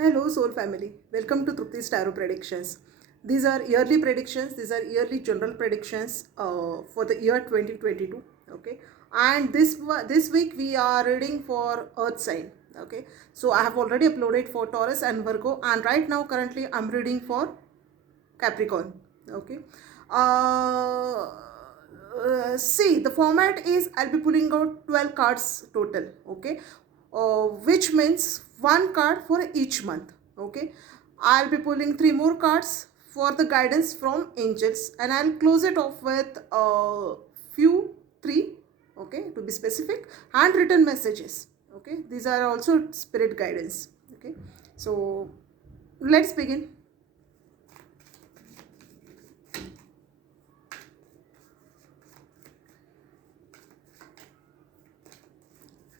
Hello, Soul Family. Welcome to Trupti's Tarot Predictions. These are yearly predictions. These are yearly general predictions for the year 2022. Okay, and this week we are reading for Earth sign. Okay, so I have already uploaded for Taurus and Virgo, and right now currently I'm reading for Capricorn. Okay. See, the format is I'll be pulling out 12 cards total. Okay. Which means one card for each month. Okay. I'll be pulling three more cards for the guidance from angels, and I'll close it off with a few three, okay, to be specific, handwritten messages. Okay. These are also spirit guidance. Okay. So let's begin.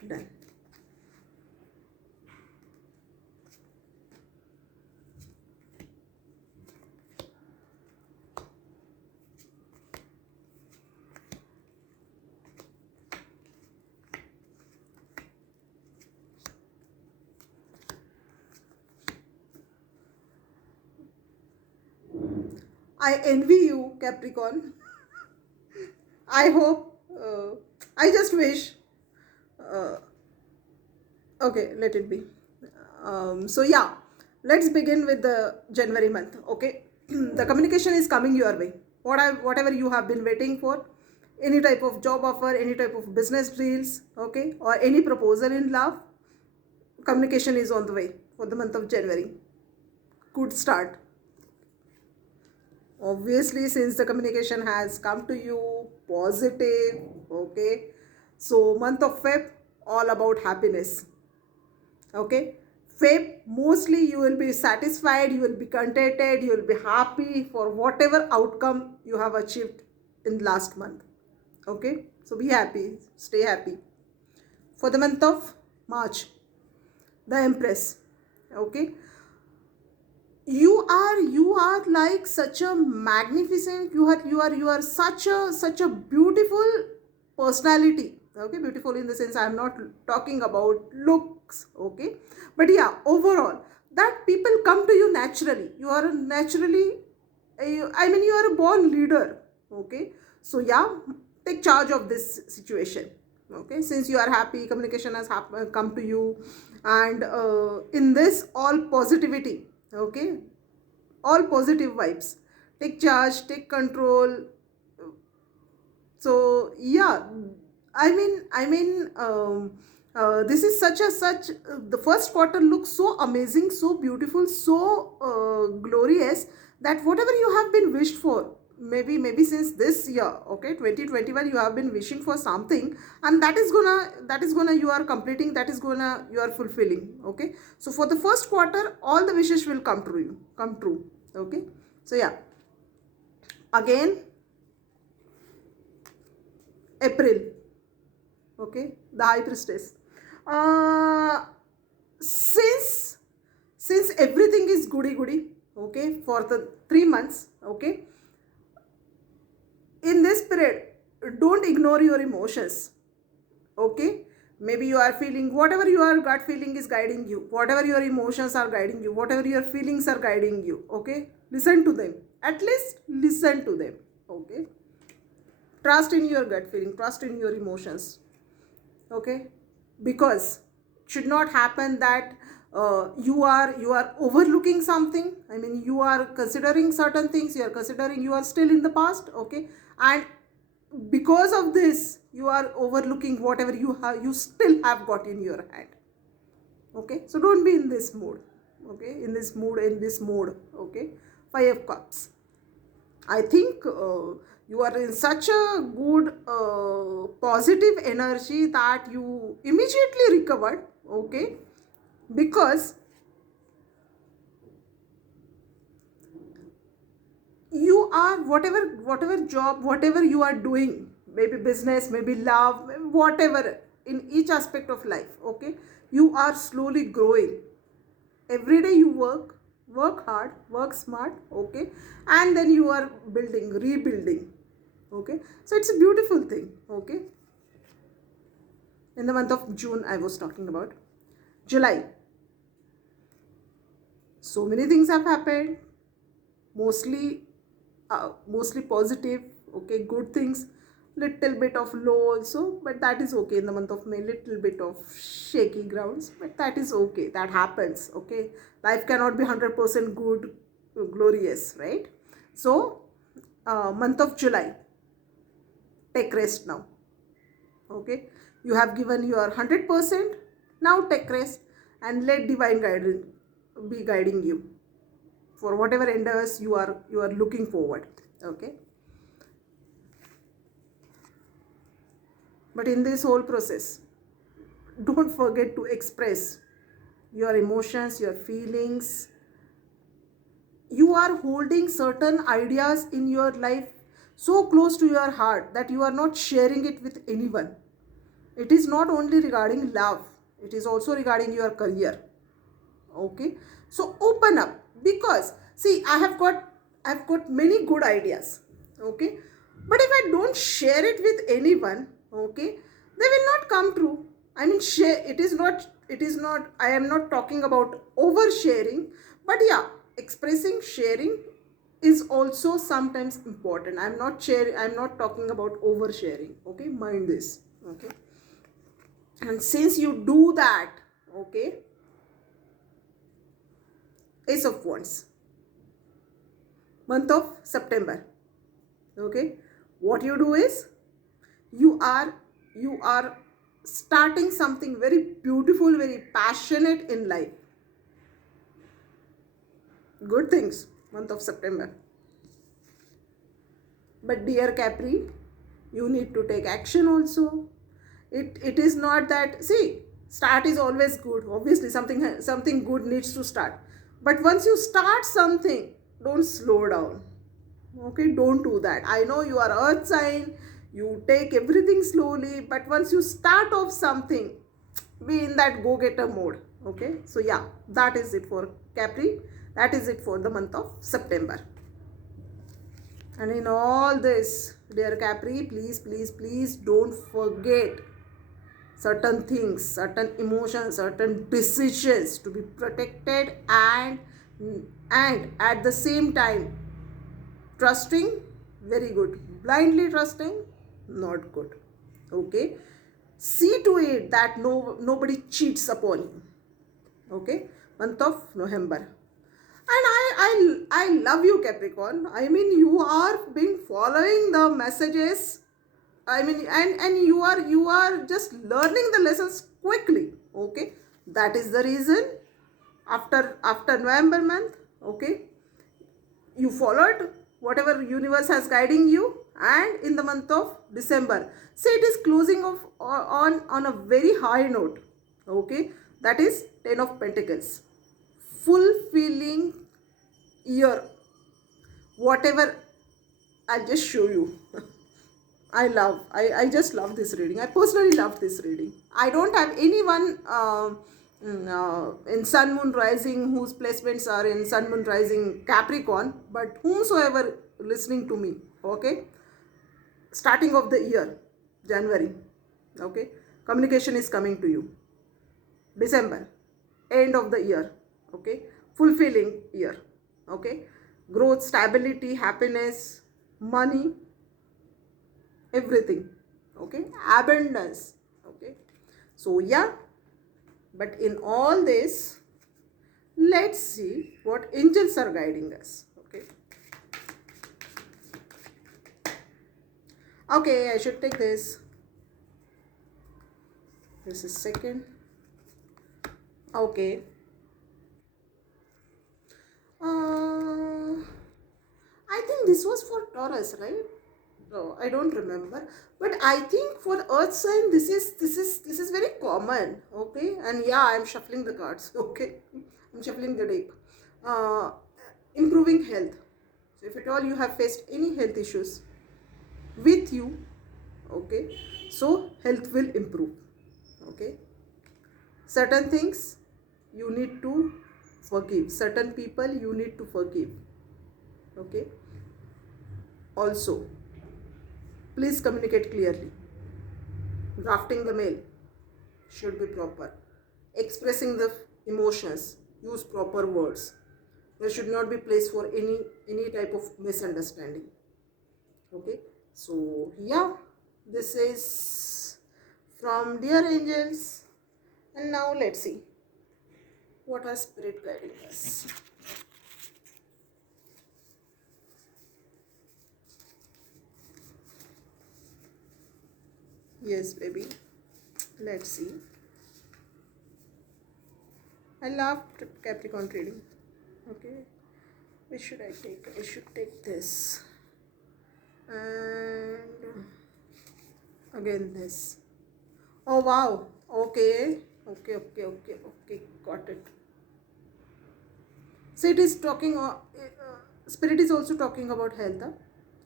Done. I envy you, Capricorn. I hope, I just wish. Uh, okay, let it be. So, yeah, let's begin with the January month. Okay, the communication is coming your way. Whatever you have been waiting for, any type of job offer, any type of business deals, okay, or any proposal in love, communication is on the way for the month of January. Good start. Obviously, since the communication has come to you positive, okay, so month of Feb all about happiness. Okay, Feb mostly you will be satisfied, you will be contented, you will be happy for whatever outcome you have achieved in last month. Okay, so be happy, stay happy. For the month of March, the Empress. Okay, you are like such a magnificent, you are such a beautiful personality. Okay, beautiful in the sense I'm not talking about looks. Okay, but yeah, overall, that people come to you naturally. You are naturally, I mean, you are a born leader. Okay, so yeah, take charge of this situation. Okay, since you are happy, communication has come to you, and in this all positivity. Okay, all positive vibes, take charge, take control. So yeah, this is the first quarter looks so amazing, so beautiful, so glorious, that whatever you have been wished for, maybe since this year, okay, 2021, you have been wishing for something, and that is gonna you are completing, that is gonna you are fulfilling. Okay, so for the first quarter all the wishes will come true. Okay, so yeah, again, April. Okay, the high priestess. uh since since everything is goody goody, okay, for the 3 months. Okay, in this period, don't ignore your emotions. Okay, maybe you are feeling whatever your gut feeling is guiding you, whatever your emotions are guiding you, whatever your feelings are guiding you. Okay, listen to them, at least listen to them. Okay, trust in your gut feeling, trust in your emotions. Okay, because should not happen that you are overlooking something. I mean, you are considering certain things, you are considering you are still in the past. Okay, and because of this you are overlooking whatever you still have got in your hand. Okay, so don't be in this mood. Okay, in this mode. Okay, 5 of cups. I think you are in such a good positive energy that you immediately recovered. Okay, because you are, whatever job, whatever you are doing, maybe business, maybe love, whatever, in each aspect of life. Okay, you are slowly growing. Every day you work hard, work smart. Okay, and then you are rebuilding. Okay, so it's a beautiful thing. Okay, in the month of June I was talking about. July, So many things have happened, mostly mostly positive, okay, good things, little bit of low also, but that is okay. In the month of May, little bit of shaky grounds, but that is okay, that happens, okay. Life cannot be 100% good, glorious, right? So month of July, take rest now, okay. You have given your 100%, now take rest and let divine guidance be guiding you for whatever endeavors you are looking forward, okay. But in this whole process, don't forget to express your emotions, your feelings. You are holding certain ideas in your life so close to your heart that you are not sharing it with anyone. It is not only regarding love, it is also regarding your career, okay. So open up, because see, I've got many good ideas, okay, but if I don't share it with anyone, okay, they will not come true. I mean, share, it is not I am not talking about oversharing, but yeah, expressing, sharing is also sometimes important. I'm not talking about oversharing, okay, mind this, okay. And since you do that, okay, Ace of Wands, month of September, okay, what you do is, you are starting something very beautiful, very passionate in life. Good things, month of September. But dear Capri, you need to take action also. It is not that, see, start is always good, obviously something good needs to start, but once you start something, don't slow down, okay. Don't do that. I know you are earth sign, you take everything slowly, but once you start off something, be in that go-getter mode, okay. So yeah, that is it for Capri, that is it for the month of September. And in all this, dear Capri, please, please, please don't forget certain things, certain emotions, certain decisions to be protected, and at the same time, trusting, very good. Blindly trusting, not good. Okay. See to it that nobody cheats upon you. Okay. Month of November. And I love you, Capricorn. I mean, you are been following the messages. I mean, and you are just learning the lessons quickly. Okay. That is the reason, after November month, okay, you followed whatever universe has guiding you, and in the month of December, say it is closing off on a very high note, okay. That is 10 of Pentacles, fulfilling year, whatever. I'll just show you. I just love this reading. I personally love this reading. I don't have anyone in Sun Moon Rising whose placements are in Sun Moon Rising Capricorn, but whomsoever listening to me, okay, starting of the year, January, okay, communication is coming to you. December, end of the year, okay, fulfilling year, okay, growth, stability, happiness, money, everything, okay, abundance, okay. So yeah, but in all this, let's see what angels are guiding us, okay. Okay, I should take this is second, okay. uh, I think this was for Taurus, right? No, I don't remember. But I think for Earth sign, this is very common. Okay, and yeah, I'm shuffling the cards. Okay, I'm shuffling the deck. Uh, Improving health. So if at all you have faced any health issues with you, okay, so health will improve. Okay, certain things you need to forgive. Certain people you need to forgive. Okay. Also, please communicate clearly. Drafting the mail should be proper. Expressing the emotions, use proper words. there should not be place for any type of misunderstanding. Okay, so yeah, this is from dear angels. And now let's see what are spirit guiding us. Yes, baby, let's see. I love Capricorn reading. Okay, which should I take? I should take this, and again this. Oh wow, okay, okay, got it. So it is talking, spirit is also talking about health.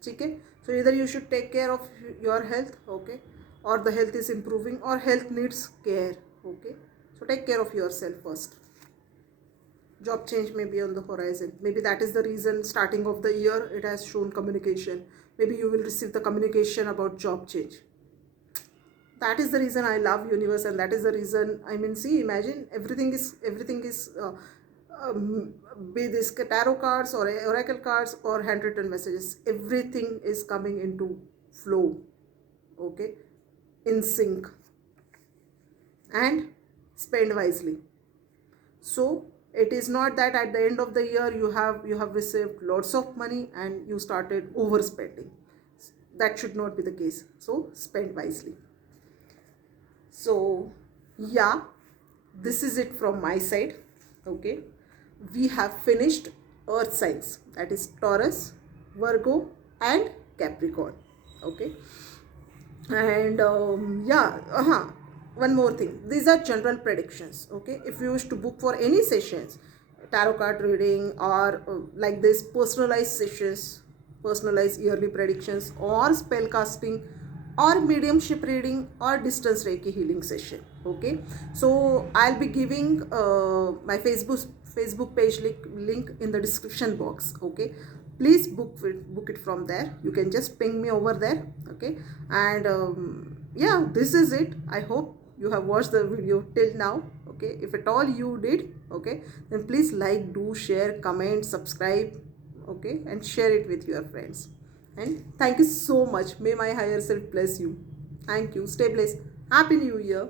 Okay, so either you should take care of your health, okay, or the health is improving, or health needs care. Okay, so take care of yourself first. Job change may be on the horizon. Maybe that is the reason starting of the year it has shown communication. Maybe you will receive the communication about job change. That is the reason I love universe, and that is the reason, I mean, see, imagine everything is be this tarot cards or oracle cards or handwritten messages, everything is coming into flow, okay, in sync, and spend wisely. So it is not that at the end of the year you have received lots of money and you started overspending. That should not be the case. So spend wisely. So yeah, this is it from my side. Okay, we have finished earth signs, that is Taurus, Virgo and Capricorn. Okay, and yeah, one more thing, these are general predictions. Okay, if you wish to book for any sessions, tarot card reading, or like this personalized sessions, personalized yearly predictions, or spell casting, or mediumship reading, or distance reiki healing session. Okay, so I'll be giving my Facebook page link in the description box. Okay, please book it from there. You can just ping me over there. Okay, and yeah, this is it. I hope you have watched the video till now. Okay, if at all you did, okay, then please like, do, share, comment, subscribe, okay, and share it with your friends. And thank you so much. May my higher self bless you. Thank you. Stay blessed. Happy New Year.